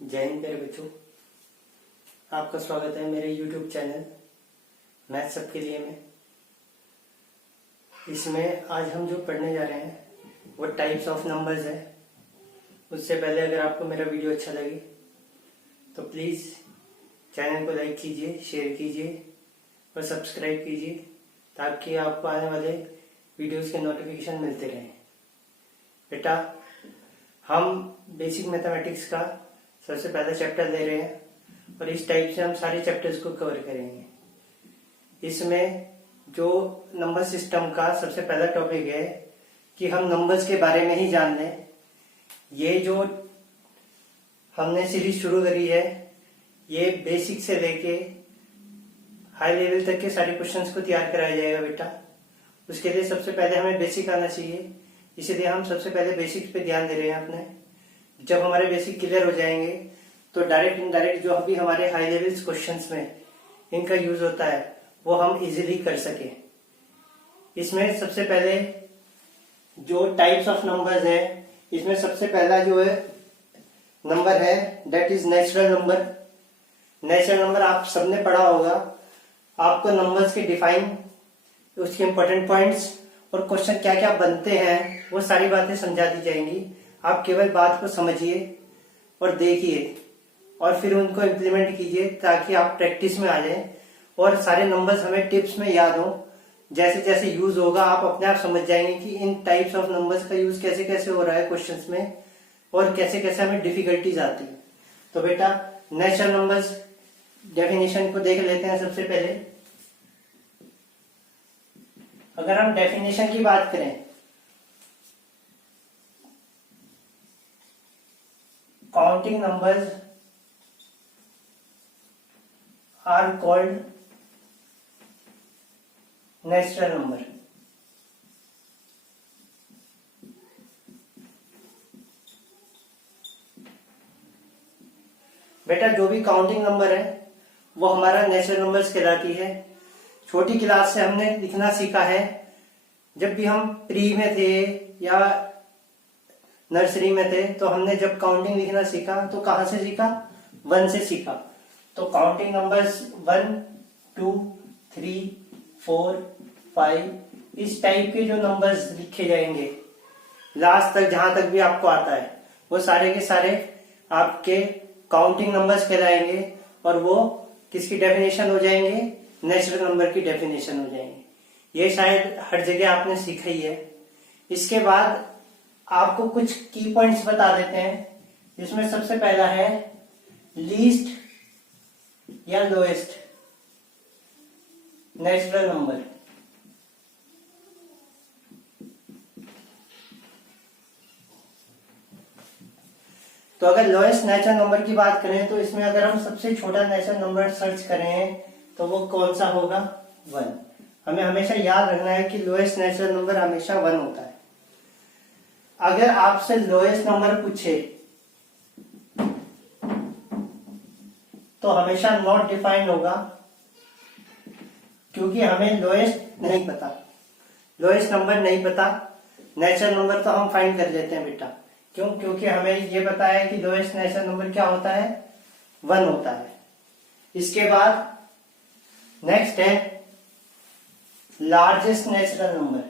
जय हिंद प्यारे बच्चों, आपका स्वागत है मेरे YouTube चैनल मैथ सबके लिए में। इसमें आज हम जो पढ़ने जा रहे हैं वो टाइप्स ऑफ नंबर्स है। उससे पहले अगर आपको मेरा वीडियो अच्छा लगे तो प्लीज़ चैनल को लाइक कीजिए, शेयर कीजिए और सब्सक्राइब कीजिए ताकि आपको आने वाले वीडियोस के नोटिफिकेशन मिलते रहें। बेटा, हम बेसिक मैथमेटिक्स का सबसे पहला चैप्टर ले रहे हैं और इस टाइप से हम सारे चैप्टर्स को कवर करेंगे। इसमें जो नंबर सिस्टम का सबसे पहला टॉपिक है कि हम नंबर्स के बारे में ही जान लें। ये जो हमने सीरीज शुरू करी है ये बेसिक से लेके हाई लेवल तक के सारे क्वेश्चंस को तैयार कराया जाएगा बेटा। उसके लिए सबसे पहले हमें बेसिक आना चाहिए, इसीलिए हम सबसे पहले बेसिक्स पे ध्यान दे रहे हैं अपने। जब हमारे बेसिक क्लियर हो जाएंगे तो डायरेक्ट इनडायरेक्ट जो अभी हमारे हाई लेवल क्वेश्चंस में इनका यूज होता है वो हम इजीली कर सके। इसमें सबसे पहले जो टाइप्स ऑफ नंबर्स है, इसमें सबसे पहला जो है नंबर है that is natural number. Natural number आप सबने पढ़ा होगा। आपको नंबर्स के डिफाइन, उसके इंपॉर्टेंट पॉइंट्स और क्वेश्चन क्या क्या बनते हैं वो सारी बातें समझा दी जाएंगी। आप केवल बात को समझिए और देखिए और फिर उनको इम्प्लीमेंट कीजिए ताकि आप प्रैक्टिस में आ जाएं और सारे नंबर्स हमें टिप्स में याद हो। जैसे जैसे यूज होगा आप अपने आप समझ जाएंगे कि इन टाइप्स ऑफ नंबर्स का यूज कैसे कैसे हो रहा है क्वेश्चंस में और कैसे कैसे हमें डिफिकल्टीज आती है। तो बेटा, नेचुरल नंबर्स डेफिनेशन को देख लेते हैं। सबसे पहले अगर हम डेफिनेशन की बात करें, counting numbers are called natural number। बेटा, जो भी काउंटिंग नंबर है वो हमारा नेचुरल नंबर्स कहलाती है। छोटी क्लास से हमने लिखना सीखा है। जब भी हम प्री में थे या नर्सरी में थे तो हमने जब काउंटिंग लिखना सीखा तो कहां से सीखा? 1 से सीखा। तो काउंटिंग नंबर्स 1, 2, 3, 4, 5 इस टाइप के जो नंबर्स लिखे जाएंगे लास्ट तक, जहां तक भी आपको आता है वो सारे के सारे आपके काउंटिंग नंबर्स कहलाएंगे और वो किसकी डेफिनेशन हो जाएंगे? नेचुरल नंबर की डेफिनेशन हो जाएंगे। ये शायद हर जगह आपने सीखा ही है। इसके बाद आपको कुछ की पॉइंट्स बता देते हैं, जिसमें सबसे पहला है लीस्ट या लोएस्ट नेचुरल नंबर। तो अगर लोएस्ट नेचुरल नंबर की बात करें तो इसमें अगर हम सबसे छोटा नेचुरल नंबर सर्च करें तो वो कौन सा होगा? 1। हमें हमेशा याद रखना है कि लोएस्ट नेचुरल नंबर हमेशा 1 होता है। अगर आपसे लोएस्ट नंबर पूछे तो हमेशा नॉट डिफाइंड होगा, क्योंकि हमें लोएस्ट नहीं पता, लोएस्ट नंबर नहीं पता। नेचुरल नंबर तो हम फाइंड कर लेते हैं बेटा। क्यों? क्योंकि हमें ये पता है कि लोएस्ट नेचुरल नंबर क्या होता है? 1 होता है। इसके बाद नेक्स्ट है लार्जेस्ट नेचुरल नंबर।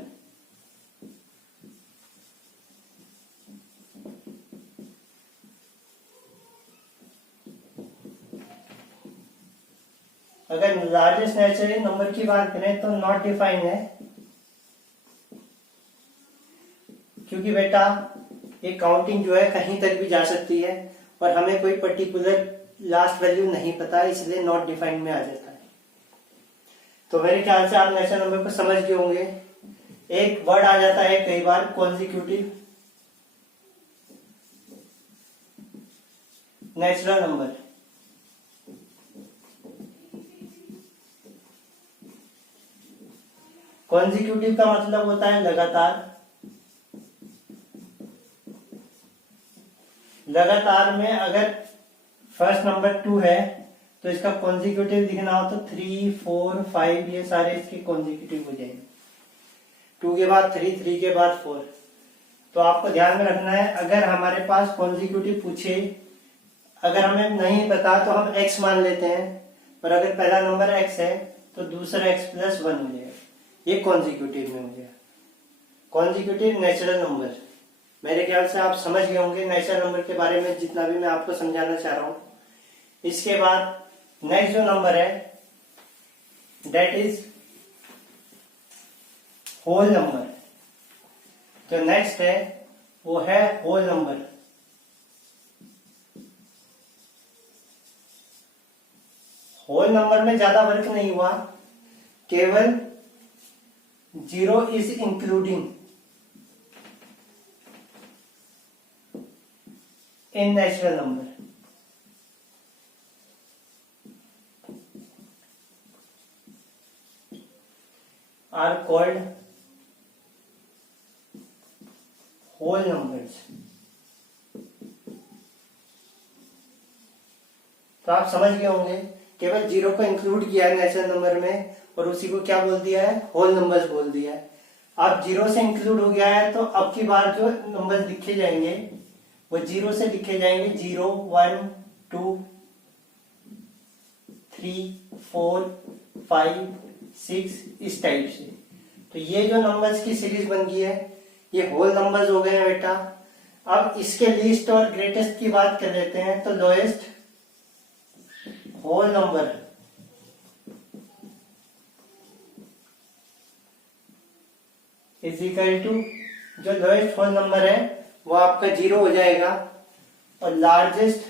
अगर लार्जेस्ट नेचुरल नंबर की बात करें तो नॉट डिफाइंड है, क्योंकि बेटा ये काउंटिंग जो है कहीं तक भी जा सकती है और हमें कोई पर्टिकुलर लास्ट वैल्यू नहीं पता, इसलिए नॉट डिफाइंड में आ जाता है। तो मेरे ख्याल से आप नेचुरल नंबर को समझ गए होंगे। एक वर्ड आ जाता है कई बार, कॉन्जिक्यूटिव नेचुरल नंबर। कॉन्जिक्यूटिव का मतलब होता है लगातार। लगातार में अगर फर्स्ट नंबर 2 है तो इसका कॉन्जिक्यूटिव लिखना हो तो 3, 4, 5 ये सारे इसके कॉन्जिक्यूटिव हो जाएंगे। 2 के बाद 3, 3 के बाद 4। तो आपको ध्यान में रखना है, अगर हमारे पास कॉन्जिक्यूटिव पूछे अगर हमें नहीं पता तो हम x मान लेते हैं, और अगर पहला नंबर x है तो दूसरा x प्लस 1 हो जाएगा। ये कॉन्जिक्यूटिव में हो जाएगा, कॉन्जिक्यूटिव नेचुरल नंबर। मेरे ख्याल से आप समझ गए होंगे नेचुरल नंबर के बारे में जितना भी मैं आपको समझाना चाह रहा हूं। इसके बाद नेक्स्ट जो नंबर है दैट इज होल नंबर। जो नेक्स्ट है वो है होल नंबर। होल नंबर में ज्यादा फर्क नहीं हुआ, केवल 0 is including in natural number. Are called whole numbers. तो आप समझ गए होंगे, केवल 0 को इंक्लूड किया है नेचुरल नंबर में और उसी को क्या बोल दिया है, होल नंबर्स बोल दिया है। अब 0 से इंक्लूड हो गया है तो अब की बार जो नंबर्स लिखे जाएंगे वो 0 से लिखे जाएंगे, 0 1 2 3 4 5 6 इस टाइप से। तो ये जो नंबर्स की सीरीज बन गई है ये होल नंबर्स हो गए हैं बेटा। अब इसके लीस्ट और ग्रेटेस्ट की बात कर लेते हैं। तो lowest whole number is equal to, जो लोएस्ट होल नंबर है वो आपका 0 हो जाएगा, और लार्जेस्ट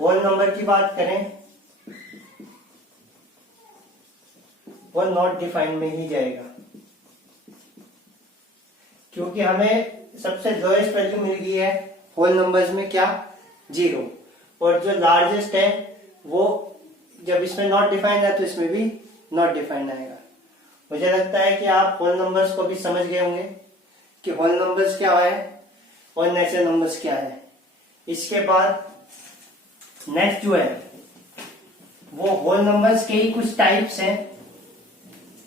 होल नंबर की बात करें वो नॉट डिफाइंड में ही जाएगा, क्योंकि हमें सबसे लोएस्ट वैल्यू मिल गई है होल नंबर्स में क्या, 0, और जो लार्जेस्ट है वो जब इसमें नॉट डिफाइंड है तो इसमें भी नॉट डिफाइंड आएगा। मुझे लगता है कि आप होल नंबर्स को भी समझ गए होंगे कि होल नंबर्स क्या है और नेचुरल नंबर्स क्या है। इसके बाद नेक्स्ट जो है वो होल नंबर्स के ही कुछ टाइप्स हैं,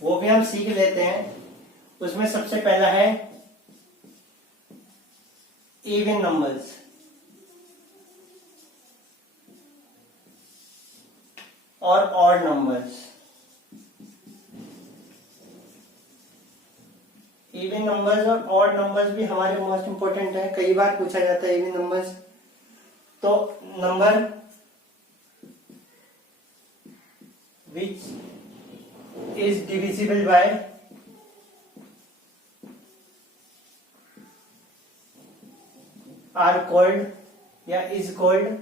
वो भी हम सीख लेते हैं। उसमें सबसे पहला है इवन नंबर्स। और ऑड नंबर्स। इवन नंबर्स और ऑड नंबर्स भी हमारे मोस्ट इंपोर्टेंट है, कई बार पूछा जाता है इवन नंबर्स। तो number which is divisible by are called या इज कॉल्ड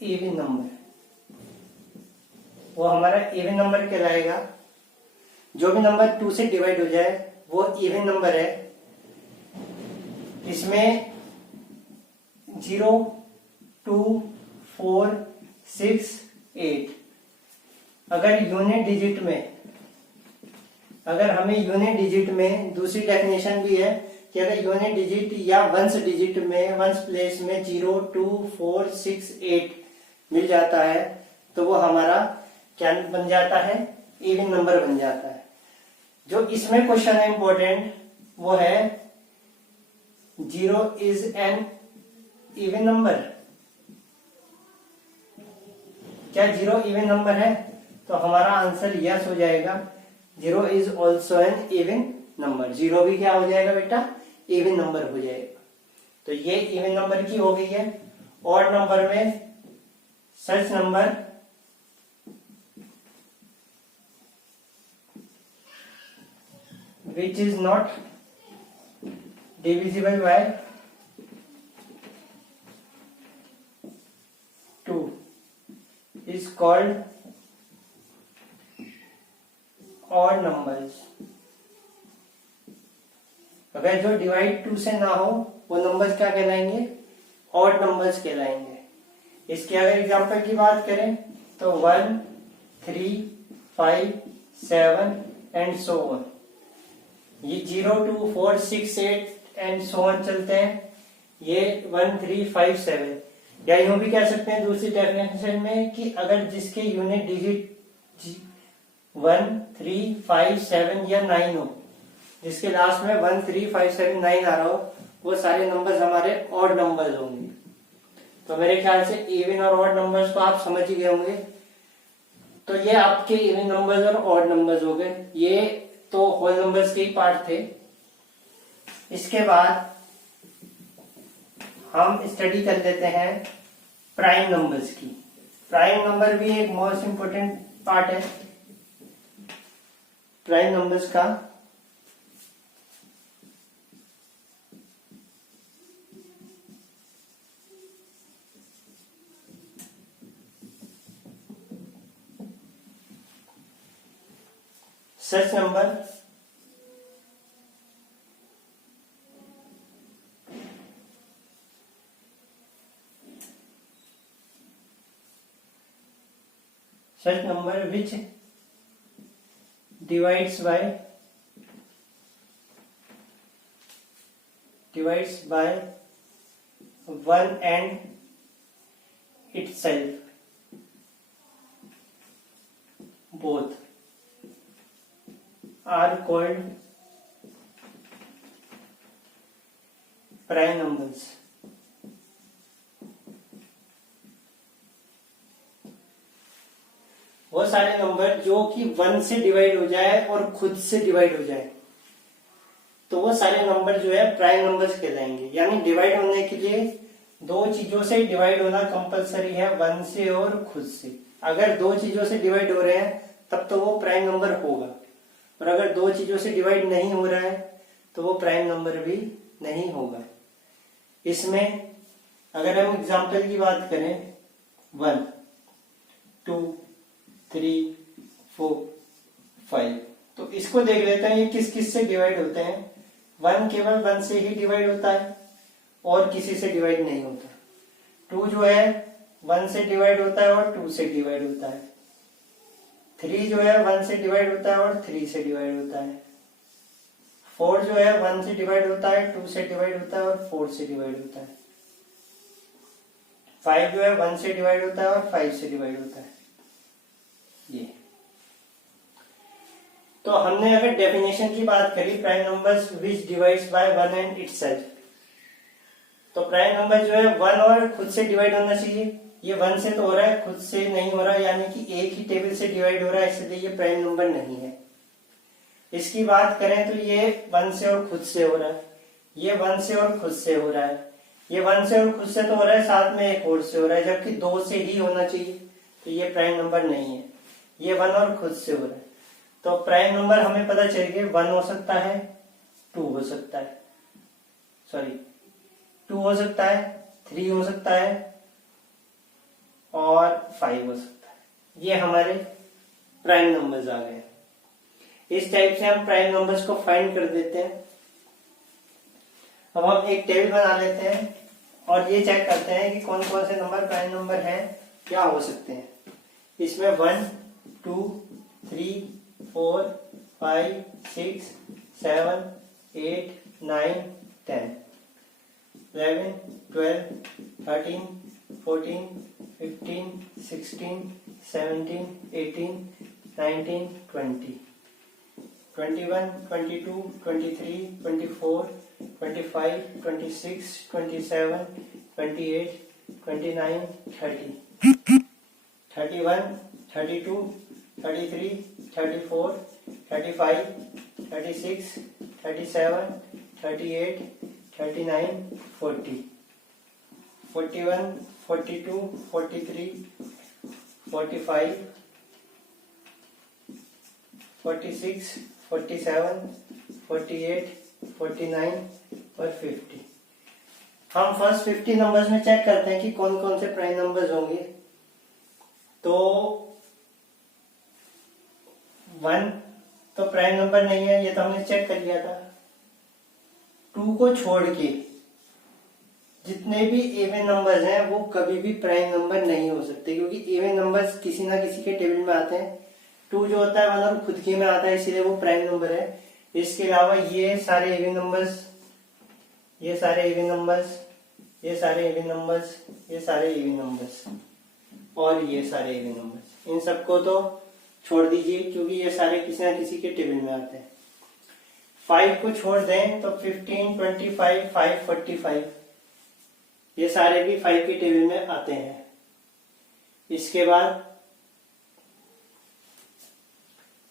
इवन नंबर। वो हमारा इवन नंबर कहलाएगा। जो भी नंबर 2 से डिवाइड हो जाए वो इवन नंबर है। इसमें 0 2 4 6 8 अगर यूनिट डिजिट में, अगर हमें यूनिट डिजिट में, दूसरी डेफिनेशन भी है कि अगर यूनिट डिजिट या वंस डिजिट में, वंस प्लेस में 0 2 4 6 8 मिल जाता है तो वो हमारा क्या बन जाता है, इवन नंबर बन जाता है। जो इसमें क्वेश्चन है इंपॉर्टेंट वो है 0 इज एन इवन नंबर। क्या 0 इवन नंबर है? तो हमारा आंसर यस हो जाएगा, 0 is also an even number. 0 भी क्या हो जाएगा बेटा, इवन नंबर हो जाएगा। तो ये इवन नंबर की हो गई है। ऑड नंबर में सच number which is not divisible by 2 is called odd numbers। अगर जो डिवाइड 2 से ना हो वो नंबर्स क्या कहलाएंगे, ऑड नंबर्स कहलाएंगे। इसके अगर एग्जांपल की बात करें तो 1 3 5 7 एंड सो ऑन। ये 0 2 4 6 8 एंड सो ऑन चलते हैं। ये 1 3 5 7, या यूं भी कह सकते हैं दूसरी डेफिनेशन में कि अगर जिसके यूनिट डिजिट 1 3 5 7 या 9 हो जिसके लास्ट में 1 3 5 7 9 आ रहा हो, वो सारे नंबर्स हमारे ऑड नंबर्स होंगे। तो मेरे ख्याल से इवन और ऑड नंबर्स को आप समझ ही गए होंगे। तो ये आपके इवन नंबर्स और ऑड नंबर्स हो गए, ये तो होल नंबर्स के ही पार्ट थे। इसके बाद हम स्टडी कर लेते हैं प्राइम नंबर्स की। प्राइम नंबर भी एक मोस्ट इंपोर्टेंट पार्ट है प्राइम नंबर्स का। सच number which divides by 1 and itself, both are called prime numbers। वो सारे नंबर जो कि 1 से डिवाइड हो जाए और खुद से डिवाइड हो जाए, तो वो सारे नंबर जो है प्राइम नंबर्स कहलाएंगे। यानी डिवाइड होने के लिए दो चीजों से डिवाइड होना कंपलसरी है, 1 से और खुद से। अगर दो चीजों से डिवाइड हो रहे हैं तब तो वो प्राइम नंबर होगा, और अगर दो चीजों से डिवाइड नहीं हो रहा है तो वो प्राइम नंबर भी नहीं होगा। इसमें अगर हम एग्जाम्पल की बात करें 1 2 3 4 5, तो इसको देख लेते हैं ये किस किस से डिवाइड होते हैं। 1 केवल 1 से ही डिवाइड होता है और किसी से डिवाइड नहीं होता। 2 जो है 1 से डिवाइड होता है और 2 से डिवाइड होता है। 3 जो है 1 से डिवाइड होता है और 3 से डिवाइड होता है। 4 जो है 1 से डिवाइड होता है, 2 से डिवाइड होता है और 4 से डिवाइड होता है। 5 जो है 1 से डिवाइड होता है और 5 से डिवाइड होता है। ये तो हमने अगर डेफिनेशन की बात करी prime numbers which divides bye 1 and itself, तो प्राइम नंबर जो है 1 और खुद से डिवाइड होना चाहिए। ये 1 से तो हो रहा है, खुद से नहीं हो रहा, यानी कि एक ही टेबल से डिवाइड हो रहा है, इसलिए ये प्राइम नंबर नहीं है। इसकी बात करें तो ये 1 से और खुद से हो रहा है, ये 1 से और खुद से हो रहा है, ये 1 से और खुद से तो हो रहा है, साथ में एक और से हो रहा है, जबकि 2 से ही होना चाहिए, तो ये प्राइम नंबर नहीं है। ये 1 और खुद से हो रहा है, तो प्राइम नंबर हमें पता चल गया 1 हो सकता है, 2 हो सकता है, 2 हो सकता है, 3 हो सकता है और 5 हो सकता है। ये हमारे प्राइम नंबर्स आ गए। इस टाइप से हम प्राइम नंबर्स को फाइंड कर देते हैं। अब हम एक टेबल बना लेते हैं और ये चेक करते हैं कि कौन कौन से नंबर प्राइम नंबर हैं, क्या हो सकते हैं। इसमें 1 2 3 4 5 6 7 8 9 10 11 12 13 14 15 16 17 18 19 20 21 22 23 24 25 26 27 28 29 30 31 32 33 34 35 36 37 38 39 40 41 42 43 45 46 47 48 49 और 50। हम फर्स्ट 50 नंबर्स में चेक करते हैं कि कौन कौन से प्राइम नंबर्स होंगे। तो 1 तो प्राइम नंबर नहीं है, ये तो हमने चेक कर लिया था। 2 को छोड़ के जितने भी इवन नंबर्स हैं वो कभी भी प्राइम नंबर नहीं हो सकते, क्योंकि इवन नंबर्स किसी ना किसी के टेबल में आते हैं। 2 जो होता है 1 और खुद के में आता है, इसीलिए वो प्राइम नंबर है। इसके अलावा ये सारे इवन नंबर्स, ये सारे इवन नंबर्स, ये सारे इवन नंबर्स, ये सारे इवन नंबर्स और ये सारे इवन नंबर्स, इन सबको तो छोड़ दीजिए क्योंकि ये सारे किसी ना किसी के टेबल में आते हैं। 5 को छोड़ दें तो 15, 25, 5, 45 ये सारे भी 5 की टेबल में आते हैं। इसके बाद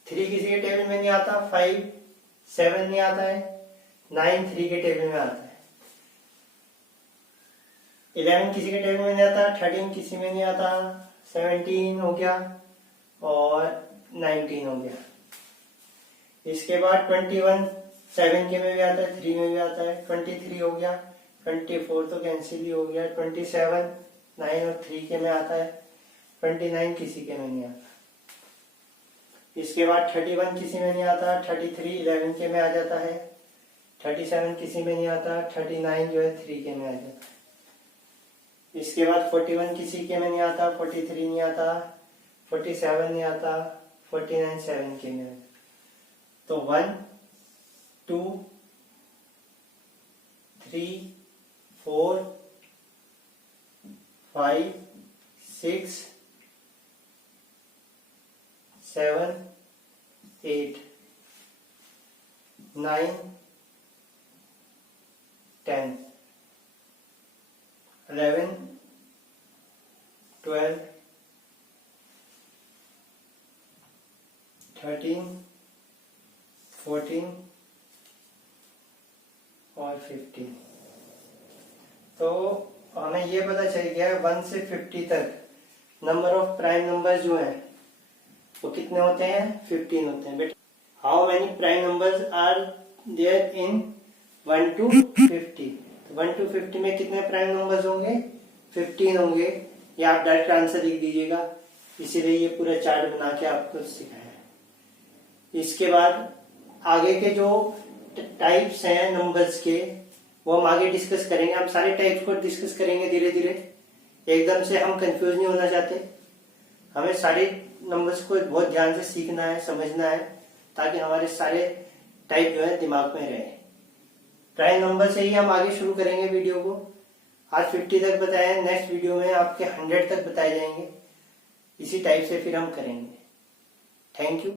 3 किसी के टेबल में नहीं आता, 5, 7 नहीं आता है, 9 3 के टेबल में आता है, 11 किसी के टेबल में नहीं आता, 13 किसी में नहीं आता, 17 हो गया और 19 हो गया। इसके बाद 21 7 के में भी आता है, 3 में भी आता है, 23 हो गया, 24 तो कैंसिल ही हो गया, 27 9 और 3 के में आता है, 29 किसी के में नहीं आता। इसके बाद 31 किसी में नहीं आता, 33 11 के में आ जाता है, 37 किसी में नहीं आता, 39 जो है 3 के में आ जाता है। इसके बाद 41 किसी के में नहीं आता, 43 नहीं आता, 47 नहीं आता, 49 7 के में आता। तो 1 2 3 4 5 6 7 8 9 10 11 12 13 14 और 15। तो हमें ये पता चल गया 1 से 50 तक नंबर ऑफ प्राइम नंबर जो है वो कितने होते हैं, 15 होते हैं। बेटा how many prime numbers are there in 1 to 50? 1 to 50 में कितने प्राइम नंबर्स होंगे, 15 होंगे। या आप डायरेक्ट आंसर लिख दीजिएगा, इसीलिए ये पूरा चार्ट बना के आपको सिखाया है। इसके बाद आगे के जो टाइप्स हैं नंबर्स के वो हम आगे डिस्कस करेंगे। हम सारे टाइप्स को डिस्कस करेंगे धीरे धीरे, एकदम से हम कंफ्यूज नहीं होना चाहते। हमें सारे नंबर्स को बहुत ध्यान से सीखना है, समझना है, ताकि हमारे सारे टाइप जो है दिमाग में रहे। प्राइम नंबर से ही हम आगे शुरू करेंगे वीडियो को। आज 50 तक बताया, नेक्स्ट वीडियो में आपके 100 तक बताए जाएंगे। इसी टाइप से फिर हम करेंगे। Thank you.